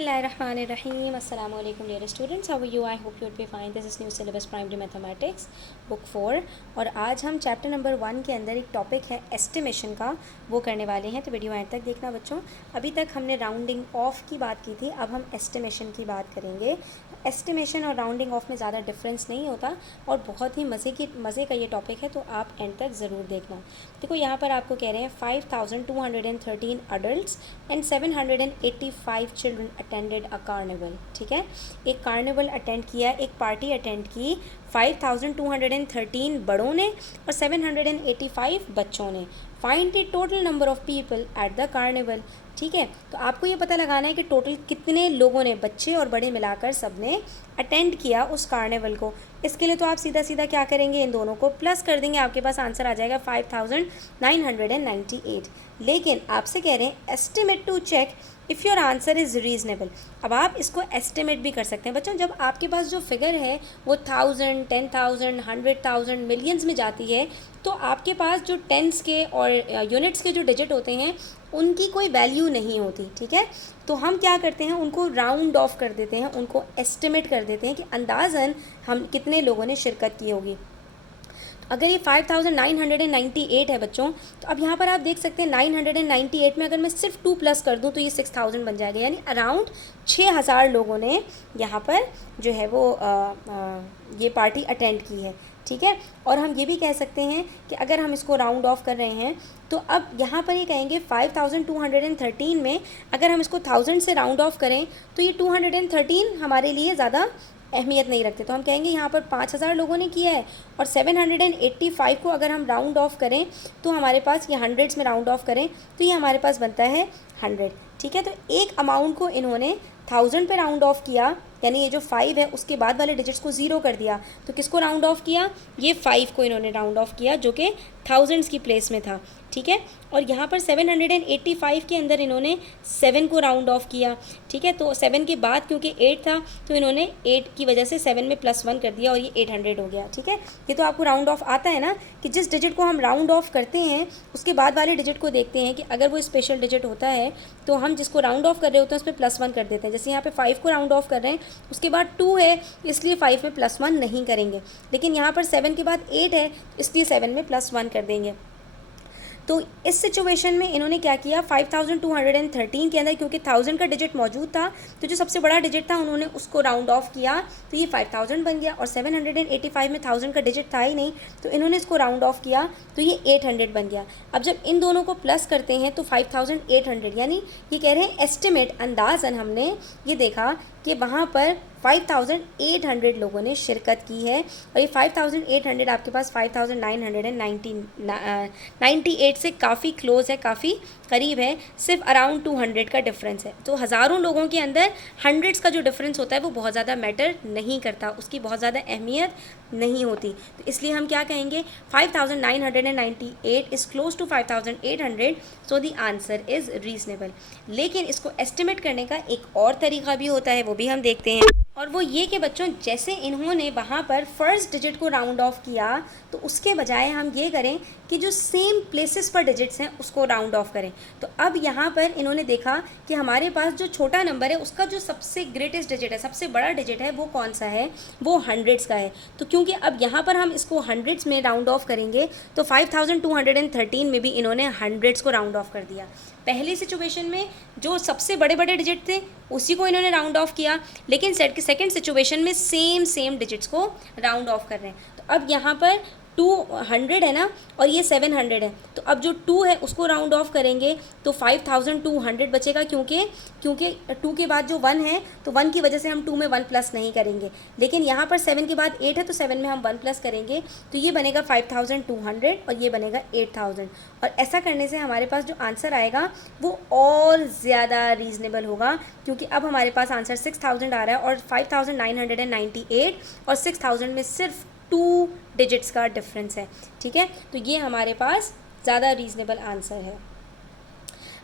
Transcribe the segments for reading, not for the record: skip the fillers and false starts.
Bismillahirrahmanirrahim. Assalamu alaikum dear students. How are you? I hope you will be fine. This is new syllabus primary mathematics book 4 और आज हम chapter number 1 के अंदर एक topic है estimation का, वो करने वाले हैं। तो वीडियो एंड तक देखना बच्चों। अभी तक हमने राउंडिंग ऑफ की बात की थी, अब हम एस्टिमेशन की बात करेंगे। एस्टिमेशन और राउंडिंग ऑफ में ज़्यादा डिफरेंस नहीं होता और बहुत ही मज़े का ये टॉपिक है, तो आप एंड तक ज़रूर देखना। देखो यहाँ पर आपको कह रहे हैं 5213 adults and 785 children attended a carnival. ठीक है, एक कार्निवल अटेंड किया, एक पार्टी अटेंड की 5213 बड़ों ने और 785 बच्चों ने। Find the total number of people at the carnival. ठीक है, तो आपको ये पता लगाना है कि टोटल कितने लोगों ने, बच्चे और बड़े मिलाकर सब ने अटेंड किया उस कार्निवल को। इसके लिए तो आप सीधा सीधा क्या करेंगे, इन दोनों को प्लस कर देंगे, आपके पास आंसर आ जाएगा 5998। लेकिन आपसे कह रहे हैं estimate to check if your answer is reasonable. अब आप इसको एस्टिमेट भी कर सकते हैं बच्चों। जब आपके पास जो फिगर है वो 1000, 10,000, 100,000, मिलियंस में जाती है, तो आपके पास जो टेंस के और यूनिट्स के जो डिजिट होते हैं उनकी कोई वैल्यू नहीं होती। ठीक है, तो हम क्या करते हैं, उनको राउंड ऑफ कर देते हैं, उनको एस्टिमेट कर देते हैं कि अंदाज़न हम कितने लोगों ने शिरकत की होगी। अगर ये 5998 है बच्चों, तो अब यहाँ पर आप देख सकते हैं 998 में अगर मैं सिर्फ 2 प्लस कर दूँ तो ये 6000 बन जाएगा, यानी अराउंड 6000 लोगों ने यहाँ पर जो है वो ये पार्टी अटेंड की है। ठीक है, और हम ये भी कह सकते हैं कि अगर हम इसको राउंड ऑफ कर रहे हैं तो अब यहाँ पर ये कहेंगे 5213 में अगर हम इसको 1000 से राउंड ऑफ करें तो ये 213 हमारे लिए ज़्यादा अहमियत नहीं रखते, तो हम कहेंगे यहाँ पर 5000 लोगों ने किया है और 785 को अगर हम राउंड ऑफ करें तो हमारे पास ये हंड्रेड्स में राउंड ऑफ करें तो ये हमारे पास बनता है 100। ठीक है, तो एक अमाउंट को इन्होंने 1000 पे राउंड ऑफ किया, यानी ये जो 5 है उसके बाद वाले डिजिट्स को 0 कर दिया, तो किसको राउंड ऑफ किया, ये 5 को इन्होंने राउंड ऑफ किया जो कि थाउजेंड्स की प्लेस में था। ठीक है, और यहाँ पर 785 के अंदर इन्होंने 7 को राउंड ऑफ किया। ठीक है, तो 7 के बाद क्योंकि 8 था तो इन्होंने 8 की वजह से 7 में +1 कर दिया और ये 800 हो गया। ठीक है, ये तो आपको राउंड ऑफ आता है ना, कि जिस डिजिट को हम राउंड ऑफ करते हैं उसके बाद वाले डिजिट को देखते हैं कि अगर वो स्पेशल डिजिट होता है तो हम जिसको राउंड ऑफ कर रहे होते हैं उस पर +1 कर देते हैं। जैसे यहाँ पे 5 को राउंड ऑफ कर रहे हैं, उसके बाद 2 है इसलिए 5 में +1 नहीं करेंगे, लेकिन यहाँ पर 7 के बाद 8 है इसलिए 7 में +1 कर देंगे। तो इस सिचुएशन में इन्होंने क्या किया, 5213 के अंदर क्योंकि 1000 का डिजिट मौजूद था तो जो सबसे बड़ा डिजिट था उन्होंने उसको राउंड ऑफ किया तो ये 5000 बन गया, और 785 में 1000 का डिजिट था ही नहीं तो इन्होंने इसको राउंड ऑफ किया तो ये 800 बन गया। अब जब इन दोनों को प्लस करते हैं तो 5800, यानी ये कह रहे हैं एस्टिमेट, अंदाज़न हमने ये देखा कि वहाँ पर 5800 लोगों ने शिरकत की है, और ये 5800 आपके पास 5998 से काफ़ी क्लोज है, काफ़ी करीब है, सिर्फ अराउंड 200 का डिफरेंस है। तो हज़ारों लोगों के अंदर हंड्रेड्स का जो डिफरेंस होता है वो बहुत ज़्यादा मैटर नहीं करता, उसकी बहुत ज़्यादा अहमियत नहीं होती। तो इसलिए हम क्या कहेंगे, 5998 is close to 5800, so the answer is reasonable. लेकिन इसको एस्टिमेट करने का एक और तरीका भी होता है, वो भी हम देखते हैं, और वो ये कि बच्चों जैसे इन्होंने वहाँ पर फर्स्ट डिजिट को राउंड ऑफ किया तो उसके बजाय हम ये करें कि जो सेम प्लेसेस पर डिजिट्स हैं उसको राउंड ऑफ करें। तो अब यहाँ पर इन्होंने देखा कि हमारे पास जो छोटा नंबर है उसका जो सबसे ग्रेटेस्ट डिजिट है, सबसे बड़ा डिजिट है, वो कौन सा है, वो हंड्रेड्स का है। तो क्योंकि अब यहाँ पर हम इसको हंड्रेड्स में राउंड ऑफ करेंगे तो 5213 में भी इन्होंने हंड्रेड्स को राउंड ऑफ कर दिया। पहली सिचुएशन में जो सबसे बड़े बड़े डिजिट थे उसी को इन्होंने राउंड ऑफ किया, लेकिन सेकंड सिचुएशन में सेम डिजिट्स को राउंड ऑफ कर रहे हैं। तो अब यहाँ पर 200 है ना और ये 700 है, तो अब जो 2 है उसको राउंड ऑफ करेंगे तो 5200 बचेगा, क्योंकि 2 के बाद जो 1 है तो 1 की वजह से हम 2 में 1 प्लस नहीं करेंगे, लेकिन यहाँ पर 7 के बाद 8 है तो 7 में हम 1 प्लस करेंगे, तो ये बनेगा 5200 और ये बनेगा 8000। और ऐसा करने से हमारे पास जो आंसर आएगा वो और ज़्यादा रीज़नेबल होगा, क्योंकि अब हमारे पास आंसर 6000 आ रहा है और 5998 और 6000 में सिर्फ 2 डिजिट्स का डिफरेंस है। ठीक है, तो ये हमारे पास ज़्यादा रीज़नेबल आंसर है।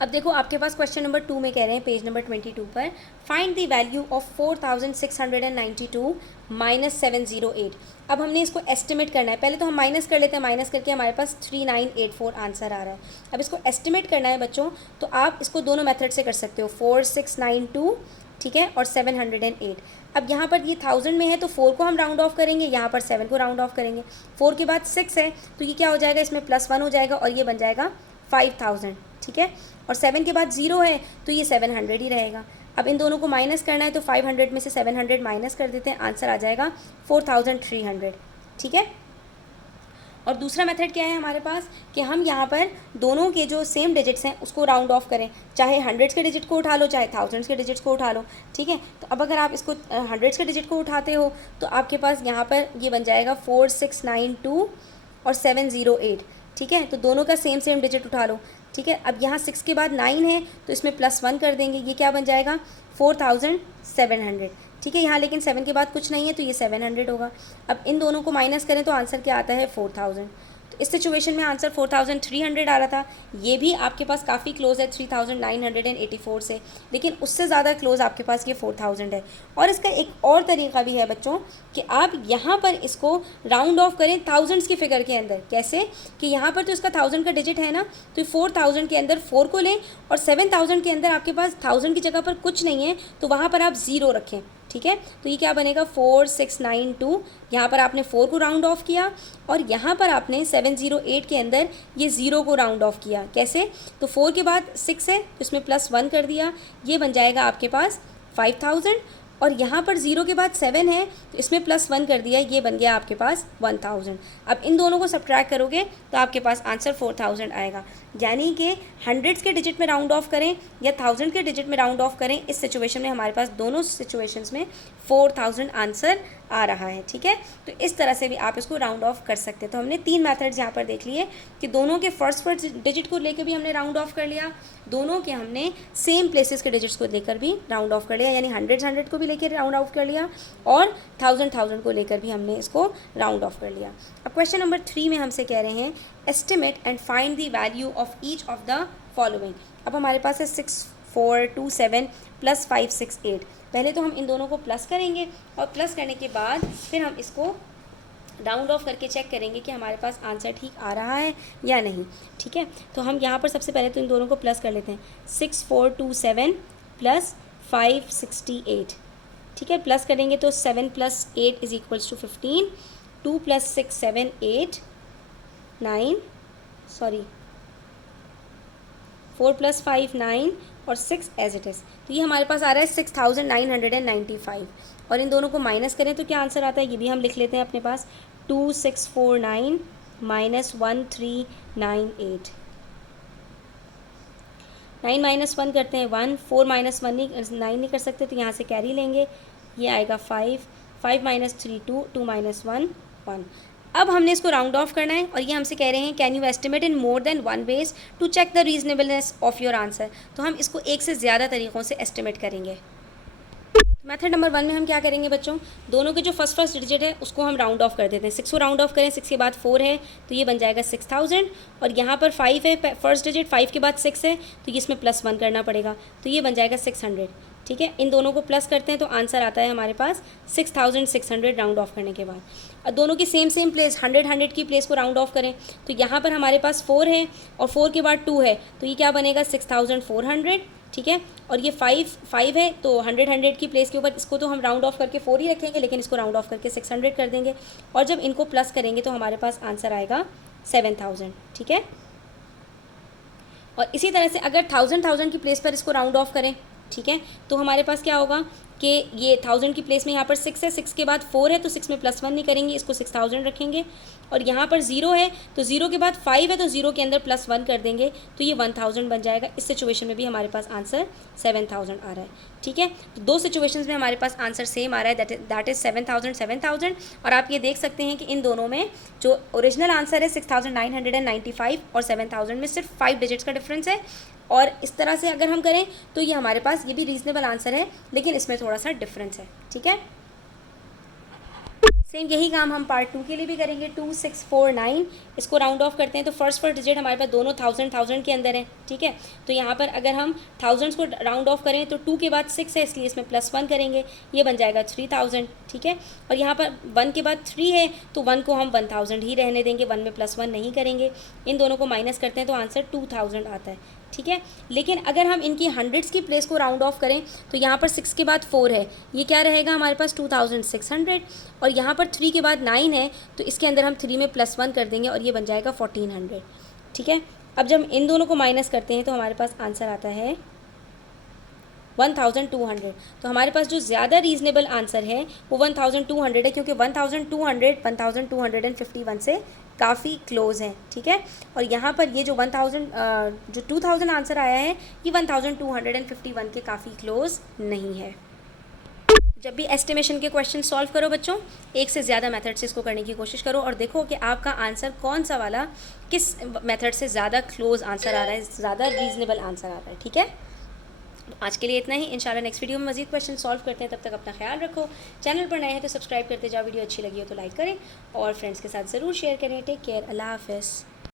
अब देखो आपके पास क्वेश्चन नंबर 2 में कह रहे हैं पेज नंबर 22 पर, find the value of 4692 minus 708। अब हमने इसको एस्टिमेट करना है, पहले तो हम माइनस कर लेते हैं, माइनस करके हमारे पास 3984 आंसर आ रहा है। अब इसको एस्टिमेट करना है बच्चों, तो आप इसको दोनों मेथड से कर सकते हो, 4692 ठीक है, और 708। अब यहाँ पर ये 1000 में है तो 4 को हम राउंड ऑफ करेंगे, यहाँ पर 7 को राउंड ऑफ करेंगे। 4 के बाद 6 है तो ये क्या हो जाएगा, इसमें +1 हो जाएगा और ये बन जाएगा 5000, ठीक है। और 7 के बाद 0 है तो ये 700 ही रहेगा। अब इन दोनों को माइनस करना है तो 500 में से 700 माइनस कर देते हैं, आंसर आ जाएगा 4300, ठीक है। और दूसरा मेथड क्या है हमारे पास कि हम यहाँ पर दोनों के जो सेम डिजिट्स हैं उसको राउंड ऑफ करें, चाहे हंड्रेड्स के डिजिट को उठा लो चाहे थाउजेंड्स के डिजिट्स को उठा लो, ठीक है। तो अब अगर आप इसको हंड्रेड्स के डिजिट को उठाते हो तो आपके पास यहाँ पर ये बन जाएगा 4692 और 708, ठीक है। तो दोनों का सेम डिजिट उठा लो, ठीक है। अब यहाँ 6 के बाद 9 है तो इसमें +1 कर देंगे, ये क्या बन जाएगा 4700, ठीक है। यहाँ लेकिन 7 के बाद कुछ नहीं है तो ये 700 होगा। अब इन दोनों को माइनस करें तो आंसर क्या आता है 4000। तो इस सिचुएशन में आंसर 4300 आ रहा था। ये भी आपके पास काफ़ी क्लोज है 3984 से, लेकिन उससे ज़्यादा क्लोज आपके पास ये 4000 है। और इसका एक और तरीका भी है बच्चों कि आप यहाँ पर इसको राउंड ऑफ करें थाउजेंड्स की फिगर के अंदर। कैसे कि यहाँ पर तो इसका 1000 का डिजिट है ना, तो 4000 के अंदर 4 को लें और 7000 के अंदर आपके पास 1000 की जगह पर कुछ नहीं है तो वहाँ पर आप 0 रखें, ठीक है। तो ये क्या बनेगा 4692, यहाँ पर आपने 4 को राउंड ऑफ किया और यहाँ पर आपने 708 के अंदर ये 0 को राउंड ऑफ किया। कैसे, तो 4 के बाद 6 है तो इसमें +1 कर दिया, ये बन जाएगा आपके पास 5000 और यहाँ पर 0 के बाद 7 है तो इसमें +1 कर दिया, ये बन गया आपके पास 1000। अब इन दोनों को सब्ट्रैक्ट करोगे तो आपके पास आंसर 4000 आएगा। यानी कि हंड्रेड्स के डिजिट में राउंड ऑफ करें या 1000 के डिजिट में राउंड ऑफ करें, इस सिचुएशन में हमारे पास दोनों सिचुएशंस में 4000 आंसर आ रहा है, ठीक है। तो इस तरह से भी आप इसको राउंड ऑफ कर सकते हैं। तो हमने 3 मेथड्स यहाँ पर देख लिए कि दोनों के फर्स्ट डिजिट को लेकर भी हमने राउंड ऑफ कर लिया, दोनों के हमने सेम प्लेसेस के डिजिट्स को लेकर भी राउंड ऑफ कर लिया, यानी 100 को भी लेकर राउंड ऑफ कर लिया और 1000 को लेकर भी हमने इसको राउंड ऑफ कर लिया। अब क्वेश्चन नंबर 3 में हमसे कह रहे हैं estimate and find the value of each of the following. अब हमारे पास है 6427 + 568। पहले तो हम इन दोनों को प्लस करेंगे और प्लस करने के बाद फिर हम इसको राउंड ऑफ करके चेक करेंगे कि हमारे पास आंसर ठीक आ रहा है या नहीं, ठीक है। तो हम यहाँ पर सबसे पहले तो इन दोनों को प्लस कर लेते हैं, 6427 + 568, ठीक है। प्लस करेंगे तो 7 + 8 = 15, 2 + 6 7 8 9 4 + 5 9 और 6 एज इट इज़। तो ये हमारे पास आ रहा है 6995 और इन दोनों को माइनस करें तो क्या आंसर आता है ये भी हम लिख लेते हैं अपने पास, 2649 - 1398। 9 - 1 करते हैं 1, 4 - 1 नहीं 9 नहीं कर सकते तो यहाँ से कैरी लेंगे, ये आएगा 5, 5 - 3 2, 2 - 1 1। अब हमने इसको राउंड ऑफ करना है और ये हमसे कह रहे हैं can you estimate in more than 1 ways to check the reasonableness of your answer. तो हम इसको एक से ज़्यादा तरीक़ों से एस्टिमेट करेंगे। मेथड नंबर 1 में हम क्या करेंगे बच्चों, दोनों के जो फर्स्ट डिजिट है उसको हम राउंड ऑफ कर देते हैं। 6 को राउंड ऑफ करें, 6 के बाद 4 है तो ये बन जाएगा 6000 और यहाँ पर 5 है फर्स्ट डिजिट, 5 के बाद 6 है तो ये इसमें +1 करना पड़ेगा तो ये बन जाएगा 600, ठीक है। इन दोनों को प्लस करते हैं तो आंसर आता है हमारे पास 6600 राउंड ऑफ करने के बाद। अब दोनों की सेम प्लेस 100 की प्लेस को राउंड ऑफ करें तो यहाँ पर हमारे पास 4 है और 4 के बाद 2 है तो ये क्या बनेगा 6400, ठीक है। और ये 5 है तो 100 की प्लेस के ऊपर इसको तो हम राउंड ऑफ करके 4 ही रखेंगे, लेकिन इसको राउंड ऑफ करके 600 कर देंगे और जब इनको प्लस करेंगे तो हमारे पास आंसर आएगा 7000, ठीक है। और इसी तरह से अगर 1000 की प्लेस पर इसको राउंड ऑफ करें, ठीक है, तो हमारे पास क्या होगा कि ये 1000 की प्लेस में यहाँ पर 6 है, 6 के बाद 4 है तो 6 में +1 नहीं करेंगे, इसको 6000 रखेंगे और यहाँ पर 0 है तो 0 के बाद 5 है तो 0 के अंदर +1 कर देंगे तो ये 1000 बन जाएगा। इस सिचुएशन में भी हमारे पास आंसर 7000 आ रहा है, ठीक है। तो 2 सिचुएशंस में हमारे पास आंसर सेम आ रहा है, दैट इज़ 7000 और आप ये देख सकते हैं कि इन दोनों में जो ओरिजिनल आंसर है 6995 और 7000 में सिर्फ 5 डिजिट्स का डिफरेंस है। और इस तरह से अगर हम करें तो ये हमारे पास ये भी रीजनेबल आंसर है, लेकिन इसमें थोड़ा सा डिफरेंस है, ठीक है। सेम यही काम हम पार्ट 2 के लिए भी करेंगे। 2649 इसको राउंड ऑफ करते हैं तो फर्स्ट डिजिट हमारे पास दोनों 1000 के अंदर है, ठीक है। तो यहाँ पर अगर हम थाउजेंड्स को राउंड ऑफ करें तो 2 के बाद 6 है इसलिए इसमें +1 करेंगे, ये बन जाएगा 3000, ठीक है। और यहाँ पर 1 के बाद 3 है तो 1 को हम 1000 ही रहने देंगे, 1 में +1 नहीं करेंगे। इन दोनों को माइनस करते हैं तो आंसर 2000 आता है, ठीक है। लेकिन अगर हम इनकी हंड्रेड्स की प्लेस को राउंड ऑफ करें तो यहाँ पर 6 के बाद 4 है, ये क्या रहेगा हमारे पास 2600, और यहाँ पर 3 के बाद 9 है, तो इसके अंदर हम 3 में +1 कर देंगे और ये बन जाएगा 1400, ठीक है। अब जब इन दोनों को माइनस करते हैं तो हमारे पास आंसर आता है 1200। तो हमारे पास जो ज़्यादा रीज़नेबल आंसर है वो 1200 है, क्योंकि 1200 1251 से काफ़ी क्लोज़ है, ठीक है। और यहाँ पर ये जो 2000 आंसर आया है ये 1251 के काफ़ी क्लोज़ नहीं है। जब भी एस्टिमेशन के क्वेश्चन सॉल्व करो बच्चों, एक से ज़्यादा मेथड से इसको करने की कोशिश करो और देखो कि आपका आंसर कौन सा वाला किस मेथड से ज़्यादा क्लोज़ आंसर आ रहा है, ज़्यादा रीज़नेबल आंसर आ रहा है, ठीक है। आज के लिए इतना ही। इंशाल्लाह नेक्स्ट वीडियो में मज़ीद क्वेश्चन सॉल्व करते हैं। तब तक अपना ख्याल रखो। चैनल पर नए हैं तो सब्सक्राइब करते जाओ। वीडियो अच्छी लगी हो तो लाइक करें और फ्रेंड्स के साथ ज़रूर शेयर करें। Take care. अल्लाह हाफ़िज़।